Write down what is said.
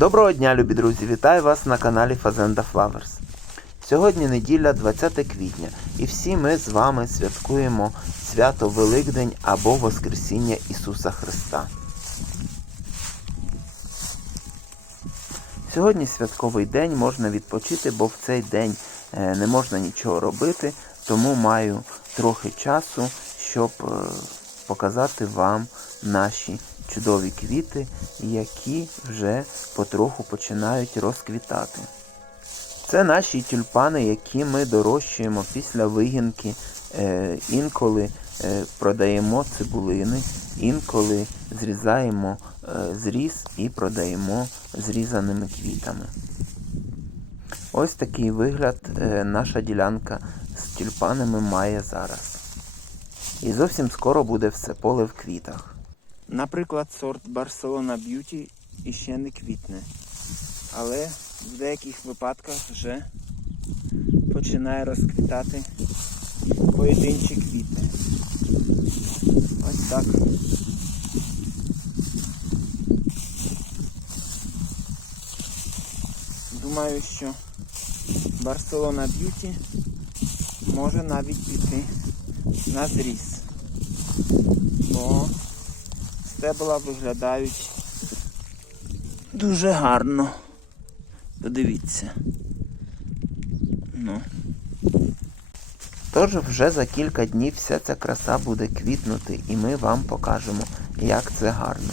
Доброго дня, любі друзі! Вітаю вас на каналі Fazenda Flowers. Сьогодні неділя 20 квітня, і всі ми з вами святкуємо свято Великдень або Воскресіння Ісуса Христа. Сьогодні святковий день, можна відпочити, бо в цей день е, не можна нічого робити, тому маю трохи часу, щоб е, показати вам наші чудові квіти, які вже потроху починають розквітати. Це наші тюльпани, які ми дорощуємо після вигінки. Е, інколи е, продаємо цибулини, інколи зрізаємо е, зріз і продаємо зрізаними квітами. Ось такий вигляд наша ділянка з тюльпанами має зараз. І зовсім скоро буде все поле в квітах. Наприклад, сорт Barcelona Beauty іще не квітне. Але в деяких випадках вже починає розквітати поєдинчі квіти. Ось так. Думаю, що Barcelona Beauty може навіть піти на зріз. Бо стебла виглядають дуже гарно. Подивіться. Ну. Тож вже за кілька днів вся ця краса буде квітнути і ми вам покажемо, як це гарно.